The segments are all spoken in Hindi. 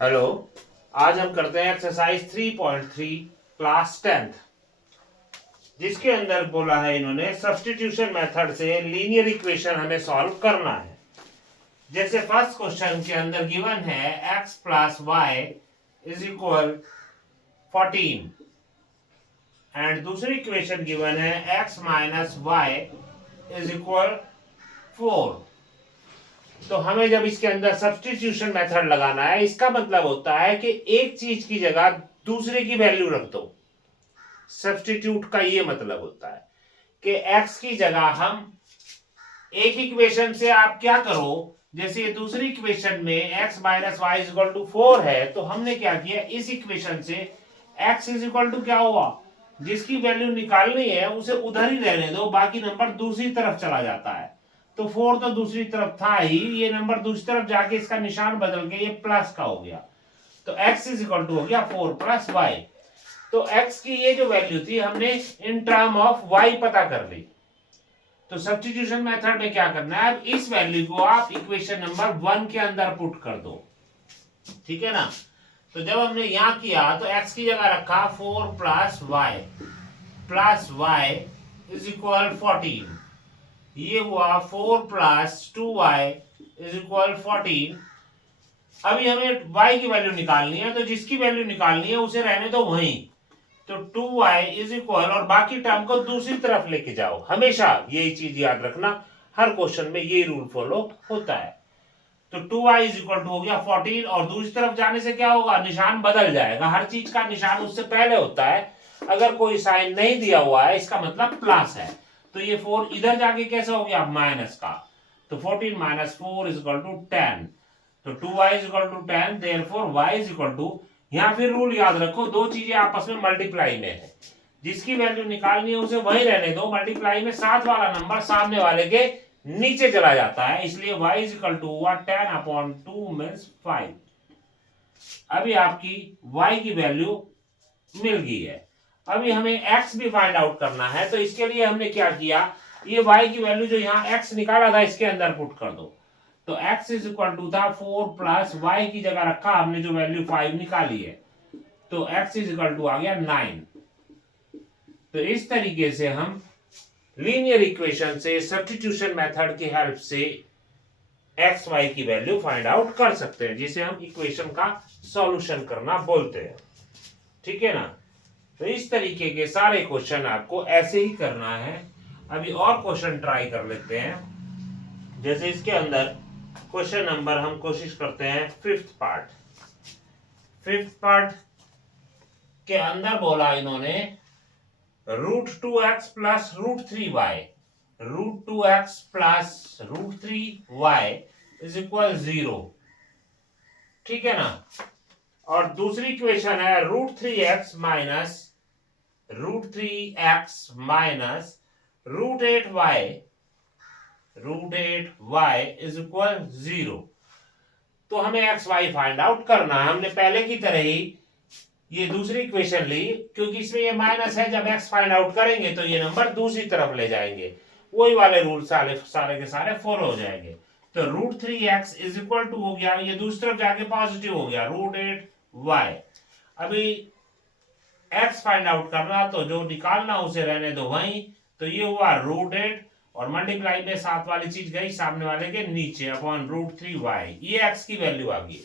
हेलो। आज हम करते हैं एक्सरसाइज 3.3 क्लास 10th, जिसके अंदर बोला है इन्होंने सब्स्टिट्यूशन मेथड से लीनियर इक्वेशन हमें सॉल्व करना है। जैसे फर्स्ट क्वेश्चन के अंदर गिवन है x plus Y is equal 14 and दूसरी इक्वेशन गिवन है x minus Y is equal 4। तो हमें जब इसके अंदर सब्स्टिट्यूशन मेथड लगाना है, इसका मतलब होता है कि एक चीज की जगह दूसरे की वैल्यू रख दो। सब्स्टिट्यूट का ये मतलब होता है कि x की जगह हम एक इक्वेशन से आप क्या करो, जैसे ये दूसरी इक्वेशन में x minus Y is equal to 4 है, तो हमने क्या किया, इस इक्वेशन से x इज इक्वल टू क्या हुआ, जिसकी वैल्यू निकालनी है उसे उधर ही रहने दो, बाकी नंबर दूसरी तरफ चला जाता है। तो 4 तो दूसरी तरफ था ही, ये नंबर दूसरी तरफ जाके इसका निशान बदल के ये प्लस का हो गया। तो x इज इक्वल टू हो गया 4 प्लस वाई। तो x की ये जो वैल्यू थी हमने इन टर्म ऑफ y पता कर ली। तो सब्स्टिट्यूशन मेथड में क्या करना है, अब इस वैल्यू को आप इक्वेशन नंबर 1 के अंदर पुट कर दो, ठीक है ना। तो जब हमने यहां किया तो x की जगह रखा 4 प्लस वाई इज इक्वल 14। ये हुआ 4 प्लस 2y इज इक्वल 14। अभी हमें y की वैल्यू निकालनी है, तो जिसकी वैल्यू निकालनी है उसे रहने दो वहीं। तो 2y इज इक्वल और बाकी टर्म को दूसरी तरफ लेके जाओ। हमेशा यही चीज याद रखना, हर क्वेश्चन में ये रूल फॉलो होता है। तो 2y इज इक्वल टू हो गया 14 और दूसरी तरफ जाने से क्या होगा, निशान बदल जाएगा। हर चीज का निशान उससे पहले होता है। अगर कोई साइन नहीं दिया हुआ है इसका मतलब प्लस है। तो ये 4 इधर जाके कैसे हो गया, माइनस का। तो 14 माइनस 4 इज इक्वल टू 10। तो 2y इज इक्वल टू 10, देयरफॉर y इज इक्वल टू, यहां फिर रूल याद रखो, दो चीजें आपस में मल्टीप्लाई में है, जिसकी वैल्यू निकालनी है उसे वही रहने दो। मल्टीप्लाई में साथ वाला नंबर सामने वाले के नीचे चला जाता है, इसलिए y इज इक्वल टू हुआ 10/2 मीन्स 5। अभी आपकी y की वैल्यू मिल गई है। अभी हमें x भी फाइंड आउट करना है, तो इसके लिए हमने क्या किया, ये y की वैल्यू जो यहाँ x निकाला था इसके अंदर पुट कर दो। तो x इज इक्वल टू था 4 प्लस वाई की जगह रखा हमने जो वैल्यू 5 निकाली है, तो x इज इक्वल टू आ गया 9। तो इस तरीके से हम लीनियर इक्वेशन से सब्स्टिट्यूशन मेथड की हेल्प से एक्स वाई की वैल्यू फाइंड आउट कर सकते हैं, जिसे हम इक्वेशन का सॉल्यूशन करना बोलते हैं, ठीक है ना। तो इस तरीके के सारे क्वेश्चन आपको ऐसे ही करना है। अभी और क्वेश्चन ट्राई कर लेते हैं। जैसे इसके अंदर क्वेश्चन नंबर हम कोशिश करते हैं फिफ्थ पार्ट के अंदर बोला इन्होंने √2x plus √3y, √2x plus √3y is equal 0, ठीक है ना। और दूसरी इक्वेशन है √3x minus √8y is equal 0। तो हमें एक्स वाई फाइंड आउट करना है। हमने पहले की तरह ही ये दूसरी इक्वेशन ली, क्योंकि इसमें ये माइनस है, जब एक्स फाइंड आउट करेंगे तो ये नंबर दूसरी तरफ ले जाएंगे, वही वाले रूल सारे के सारे फॉलो हो जाएंगे। तो √3x इज इक्वल टू हो गया, ये दूसरी तरफ जाके पॉजिटिव हो गया, √8y। अभी x फाइंड आउट करना, तो जो निकालना उसे रहने दो वहीं। तो ये हुआ √8 और मल्टीप्लाई में साथ वाली चीज गई सामने वाले के नीचे अपॉन √3y, ये x की वैल्यू आ गई।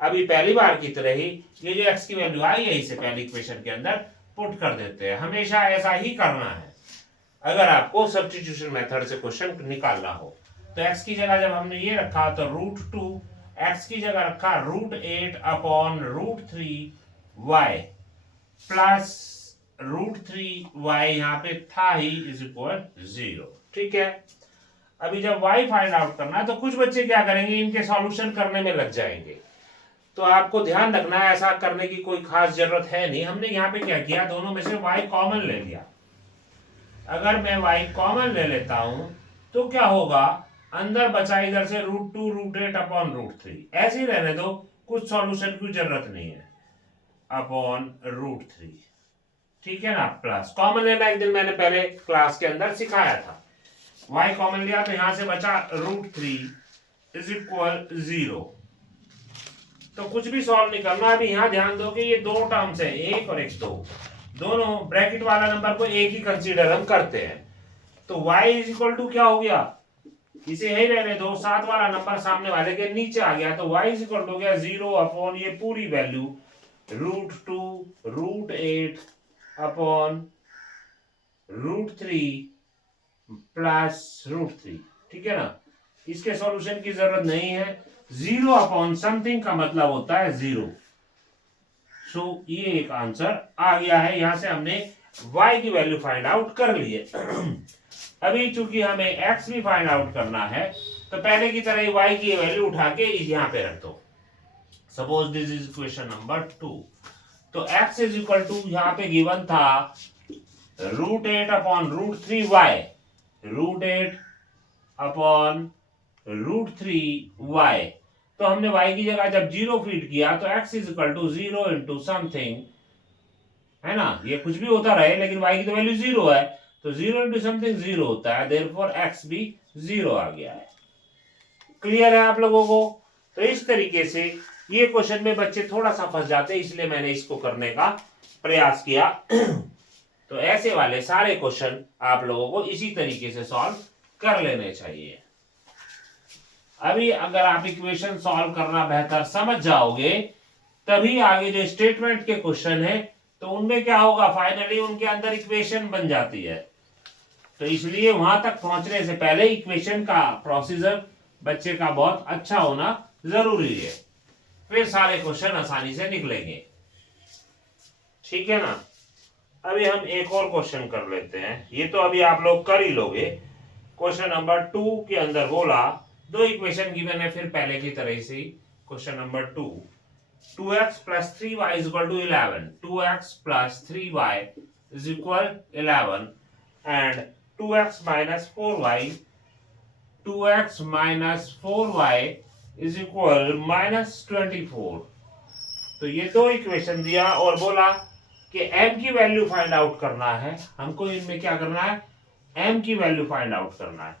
अभी पहली बार की तरह ही ये जो x की वैल्यू आई है इसे पहली इक्वेशन के अंदर पुट कर देते हैं। हमेशा ऐसा ही करना है अगर आपको सब्स्टिट्यूशन मेथड से क्वेश्चन निकालना हो। तो x की जगह जब हमने ये रखा तो √2, x की जगह रखा √8 अपॉन √3y प्लस √3y यहाँ पे था ही इज इक्वल 0, ठीक है। अभी जब y फाइंड आउट करना है तो कुछ बच्चे क्या करेंगे, इनके सॉल्यूशन करने में लग जाएंगे। तो आपको ध्यान रखना है, ऐसा करने की कोई खास जरूरत है नहीं। हमने यहाँ पे क्या किया, दोनों में से y कॉमन ले लिया। अगर मैं y कॉमन ले लेता हूं तो क्या होगा, अंदर बचा इधर से √2 √8 अपॉन √3, ऐसे ही रहने दो, कुछ सॉल्यूशन की जरूरत नहीं है, अपॉन √3, ठीक है ना। प्लस कॉमन लेना एक दिन मैंने पहले क्लास के अंदर सिखाया था। y कॉमन लिया तो यहां से बचा √3 इज इक्वल 0। तो कुछ भी सॉल्व नहीं करना। अभी यहाँ ध्यान दो कि ये दो टर्म्स है, एक और एक, दो, दोनों ब्रैकेट वाला नंबर को एक ही कंसीडर हम करते हैं। तो y इज इक्वल टू क्या हो गया, इसे यही रहने दो, 7 वाला नंबर सामने वाले के नीचे आ गया, तो y इज इक्वल टू हो गया 0 अपॉन ये पूरी वैल्यू √2 √8 अपॉन √3 प्लस √3। ठीक है ना, इसके सॉल्यूशन की जरूरत नहीं है। 0 अपॉन समथिंग का मतलब होता है 0। सो ये एक आंसर आ गया है। यहां से हमने y की वैल्यू फाइंड आउट कर ली है। अभी चूंकि हमें x भी फाइंड आउट करना है, तो पहले की तरह y की वैल्यू उठा के यहां पे रख दो। Suppose this is equation number 2। तो x इज इक्वल टू यहां पे गिवन था √8 अपॉन √3y, √8 अपॉन √3y। तो हमने y की जगह जब 0 फीड किया तो x is equal to 0 into something, है ना, ये कुछ भी होता रहे लेकिन y की तो वैल्यू 0 है, तो 0 इंटू समथिंग 0 होता है, देयरफॉर x भी 0 आ गया है। क्लियर है आप लोगों को? तो इस तरीके से ये क्वेश्चन में बच्चे थोड़ा सा फंस जाते हैं, इसलिए मैंने इसको करने का प्रयास किया। तो ऐसे वाले सारे क्वेश्चन आप लोगों को इसी तरीके से सॉल्व कर लेने चाहिए। अभी अगर आप इक्वेशन सॉल्व करना बेहतर समझ जाओगे, तभी आगे जो स्टेटमेंट के क्वेश्चन है तो उनमें क्या होगा, फाइनली उनके अंदर इक्वेशन बन जाती है। तो इसलिए वहां तक पहुंचने से पहले इक्वेशन का प्रोसीजर बच्चे का बहुत अच्छा होना जरूरी है, फिर सारे क्वेश्चन आसानी से निकलेंगे। ठीक है ना। अभी हम एक और क्वेश्चन कर लेते हैं, ये तो अभी आप लोग कर ही लोगे। क्वेश्चन नंबर 2 के अंदर बोला, दो इक्वेशन गिवन है, फिर पहले की तरह से question number 2, 2x plus 3y is equal to 11, 2x plus 3y is equal 11 and 2x minus 4y, 2x minus 4y is equal minus 24। तो ये दो इक्वेशन दिया और बोला कि m की वैल्यू फाइंड आउट करना है हमको। इनमें क्या करना है, m की वैल्यू फाइंड आउट करना है।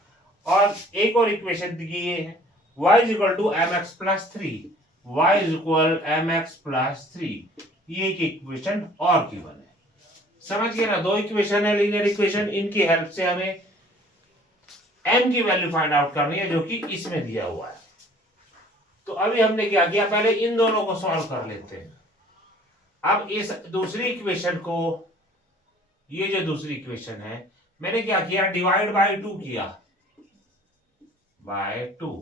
और एक और इक्वेशन दी है y is equal to mx plus 3, y is equal mx plus 3, ये एक इक्वेशन और गिवन है। समझ गए ना, दो इक्वेशन है लीनियर इक्वेशन, इनकी हेल्प से हमें m की वैल्यू फाइंड आउट करनी है, जो कि इसमें दिया हुआ है। तो अभी हमने क्या किया, पहले इन दोनों को सॉल्व कर लेते हैं। अब इस दूसरी इक्वेशन को, ये जो दूसरी इक्वेशन है, मैंने क्या किया, डिवाइड बाय 2 किया, बाय 2।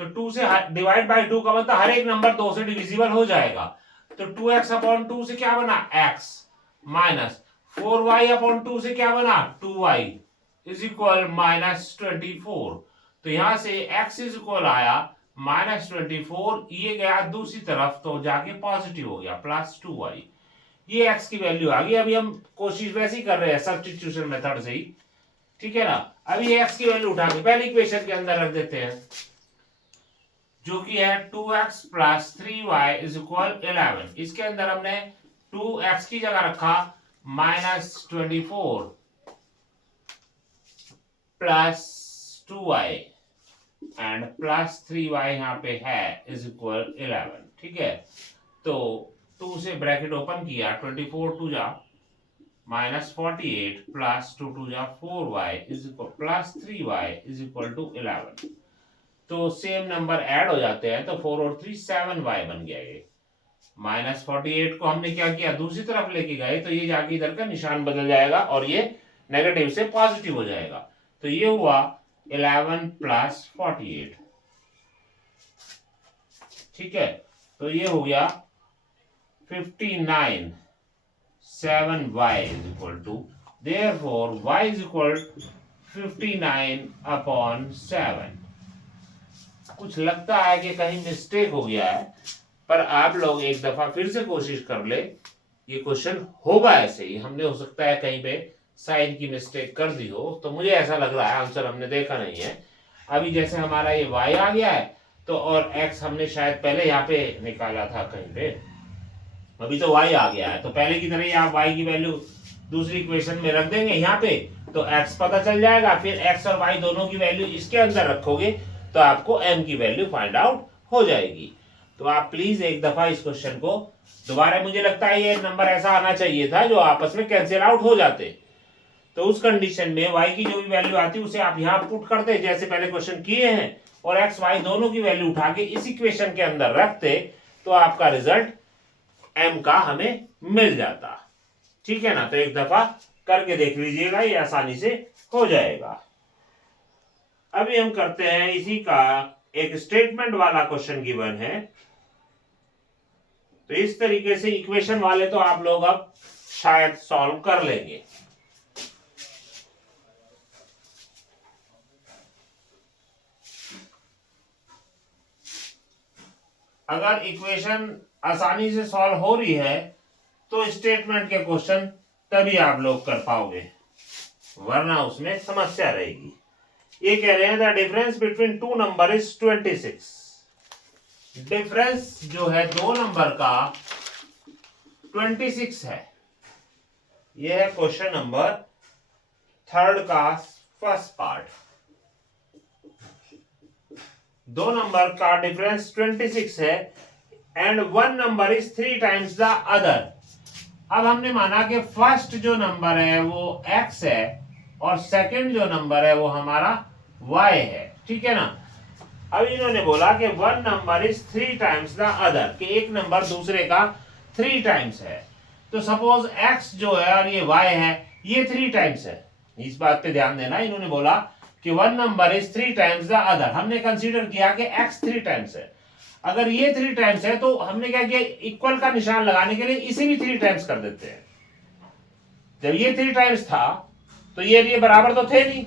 तो 2 से डिवाइड बाय 2 का मतलब हर एक नंबर 2 से डिविजिबल हो जाएगा। तो 2x अपॉन 2 से क्या बना, x माइनस 4y अपॉन 2 से क्या बना, 2y इज इक्वल माइनस 24। तो यहां से x इज इक्वल आया माइनस 24, ये गया दूसरी तरफ तो जाके पॉजिटिव हो गया प्लस 2y, ये x की वैल्यू आ गई। अभी हम कोशिश वैसे ही कर रहे हैं सब्स्टिट्यूशन मेथड से ही। ठीक है ना। अभी x की वैल्यू उठा के पहले इक्वेशन के अंदर रख देते हैं, जो कि है 2x plus 3y is equal 11। इसके अंदर हमने 2x की जगह रखा minus 24 plus 2y and plus 3y यहाँ पे है इज इक्वल 11। ठीक है, तो 2 से ब्रैकेट ओपन किया, 24 2 जा माइनस 48 प्लस 2 2 जा 4y is equal plus 3y is equal to 11। तो सेम नंबर ऐड हो जाते हैं, तो 4 और 3 7y बन गया। ये माइनस 48 को हमने क्या किया, दूसरी तरफ लेके गए, तो ये जाके इधर का निशान बदल जाएगा और ये नेगेटिव से पॉजिटिव हो जाएगा। तो ये हुआ 11 प्लस 48। ठीक है, तो ये हो गया 59 7y is equal to, therefore y is equal 59 upon 7। कुछ लगता है कि कहीं मिस्टेक हो गया है, पर आप लोग एक दफा फिर से कोशिश कर ले, ये क्वेश्चन होगा ऐसे ही। हमने हो सकता है कहीं पे साइन की मिस्टेक कर दी हो, तो मुझे ऐसा लग रहा है, आंसर हमने देखा नहीं है। अभी जैसे हमारा ये y आ गया है, तो और x हमने शायद पहले यहाँ पे निकाला था कहीं पे, अभी तो y आ गया है, तो पहले की तरह ही आप y की वैल्यू दूसरी इक्वेशन में रख देंगे यहाँ पे, तो x पता चल जाएगा। फिर x और y दोनों की वैल्यू इसके अंदर रखोगे तो आपको m की वैल्यू फाइंड आउट हो जाएगी। तो तो आप प्लीज एक दफा इस क्वेश्चन को दोबारा, मुझे लगता है ये नंबर ऐसा आना चाहिए था जो आपस में कैंसिल आउट हो जाते, तो उस कंडीशन में y की जो भी वैल्यू आती उसे आप यहां पुट करते जैसे पहले क्वेश्चन किए हैं, और x y दोनों की वैल्यू उठा के इस इक्वेशन के अंदर रखते तो आपका रिजल्ट m का हमें मिल जाता। ठीक है ना, तो एक दफा करके देख लीजिएगा, ये आसानी से हो जाएगा। अभी हम करते हैं इसी का एक स्टेटमेंट वाला क्वेश्चन गिवन है। तो इस तरीके से इक्वेशन वाले तो आप लोग अब शायद सॉल्व कर लेंगे। अगर इक्वेशन आसानी से सॉल्व हो रही है तो स्टेटमेंट के क्वेश्चन तभी आप लोग कर पाओगे, वरना उसमें समस्या रहेगी। ये कह रहे हैं the difference between two number is 26। Difference जो है दो नंबर का 26 है। यह है क्वेश्चन नंबर थर्ड का फर्स्ट पार्ट। दो नंबर का डिफरेंस 26 है and one number is 3 times the other. अब हमने माना कि फर्स्ट जो नंबर है वो x है और सेकंड जो नंबर है वो हमारा y है। ठीक है ना, अब इन्होंने बोला कि one number is 3 times the other, कि एक नंबर दूसरे का 3 टाइम्स है। तो सपोज x जो है और ये y है, ये 3 टाइम्स है। इस बात पे ध्यान देना, इन्होंने बोला कि one number is 3 times the other. हमने कंसीडर किया कि x 3 टाइम्स है। अगर ये 3 टाइम्स है तो हमने क्या किया, इक्वल का निशान लगाने के लिए इसे भी 3 टाइम्स कर देते हैं। जब ये 3 टाइम्स था तो ये बराबर तो थे नहीं,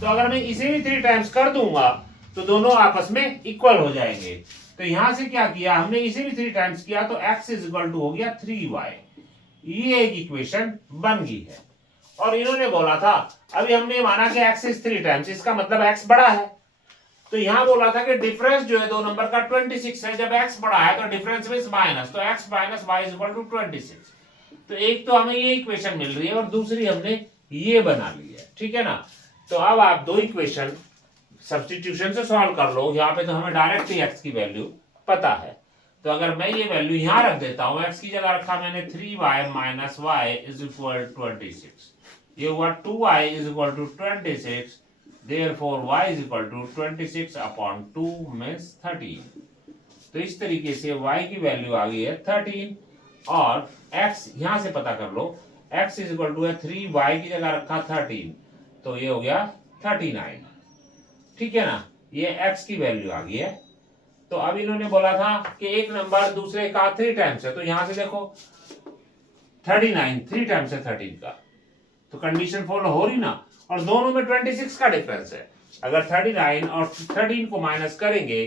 तो अगर मैं इसे भी 3 टाइम्स कर दूंगा तो दोनों आपस में इक्वल हो जाएंगे। तो यहां से क्या किया हमने, इसे भी 3 टाइम्स किया तो x इज इक्वल टू हो गया 3y। ये एक इक्वेशन बन गई है। और इन्होंने बोला था, अभी हमने माना कि x इज 3 टाइम्स, इसका मतलब x बड़ा है। तो यहां बोला था कि डिफरेंस जो है दो नंबर का 26 है। जब x बड़ा है तो डिफरेंस में माइनस, तो x minus y is equal to 26। तो एक तो हमें ये इक्वेशन मिल रही है और दूसरी हमने ये बना ली है। ठीक है ना, तो अब आप दो इक्वेशन सब्स्टिट्यूशन से सॉल्व कर लो। यहाँ पे तो हमें डायरेक्ट ही x की वैल्यू पता है, तो अगर मैं ये वैल्यू यहां रख देता हूं, x की जगह रखा मैंने 3y minus y is equal 26। ये हुआ 2y is equal to 26। Therefore y is equal to 26 upon 2 means 13। तो इस तरीके से y की वैल्यू आ गई है 13 और x यहां से पता कर लो, x is equal to है 3y की जगह रखा 13, तो ये हो गया 39। ठीक है ना, ये x की वैल्यू आ गई है। तो अब इन्होंने बोला था कि एक नंबर दूसरे का 3 टाइम्स है, तो यहां से देखो 39 3 टाइम्स है 13 का, तो कंडीशन फॉलो हो रही ना। और दोनों में 26 का डिफरेंस है। अगर 39 और 13 को माइनस करेंगे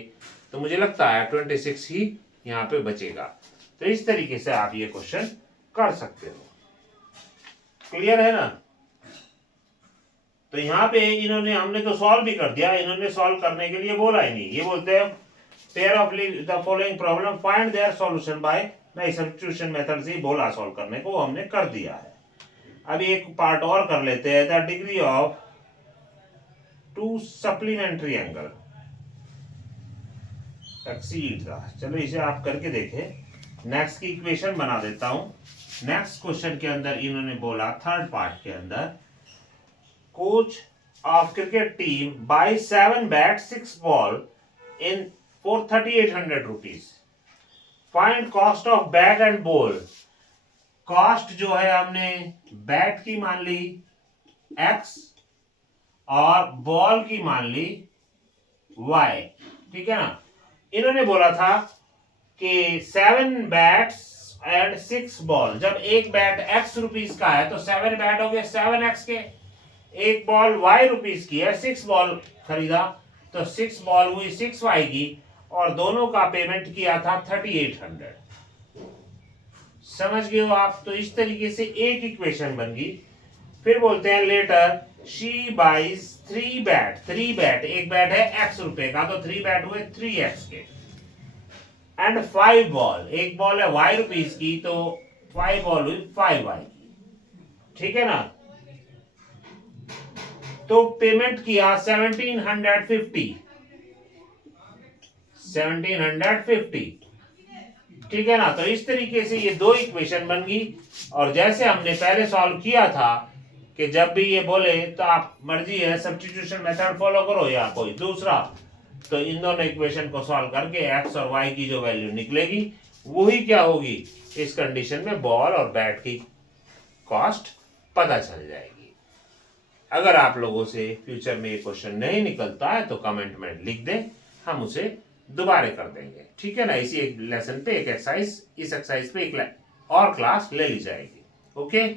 तो मुझे लगता है 26 ही यहाँ पे बचेगा। तो इस तरीके से आप ये क्वेश्चन कर सकते हो। क्लियर है ना। तो यहाँ पे इन्होंने, हमने तो सॉल्व भी कर दिया, इन्होंने सॉल्व करने के लिए बोला ही नहीं। ये बोलते हैं pair of the following problem find their solution bye, नहीं सब्स्टिट्यूशन मेथड से ही बोला सॉल्व करने को, हमने कर दिया है। अभी एक पार्ट और कर लेते हैं, the degree of to supplementary angle exceed the. चलो इसे आप करके देखें। नेक्स्ट की इक्वेशन बना देता हूं। नेक्स्ट क्वेश्चन के अंदर इन्होंने बोला थर्ड पार्ट के अंदर, coach of cricket team buy 7 bat 6 ball in for 3800 rupees. Find cost of bat and ball. Cost जो है हमने बैट की मान ली x और बॉल की मान ली y। ठीक है ना, इन्होंने बोला था कि 7 बैट्स एंड 6 बॉल। जब एक बैट x रुपीस का है तो 7 बैट हो गए 7x के, एक बॉल y रुपीस की है, 6 बॉल खरीदा तो 6 बॉल हुई 6y की, और दोनों का पेमेंट किया था 3800। समझ गए हो आप। तो इस तरीके से एक इक्वेशन बन गई। फिर बोलते हैं later she buys 3 bat. 3 bat, एक बैट है x रुपए का तो 3 बैट हुए 3x के, एंड 5 बॉल, एक बॉल है y रुपीस की तो 5 बॉल हुई 5y की। ठीक है ना, तो पेमेंट किया 1750। ठीक है ना। तो इस तरीके से ये दो इक्वेशन बन गई। और जैसे हमने पहले सॉल्व किया था कि जब भी ये बोले तो आप मर्जी है सब्स्टिट्यूशन मेथड फॉलो करो या कोई दूसरा, तो इन दोनों इक्वेशन को सॉल्व करके एक्स और वाई की जो वैल्यू निकलेगी वही क्या होगी, इस कंडीशन में बॉल और बैट की कॉस्ट पता चल जाएगी। अगर आप लोगों से फ्यूचर में ये क्वेश्चन नहीं निकलता है तो कमेंट में लिख दें, हम उसे दोबारा कर देंगे, ठीक है ना। इसी एक लेसन पे एक एक्सरसाइज, इस एक्सरसाइज पे एक और क्लास ले ली जाएगी। ओके।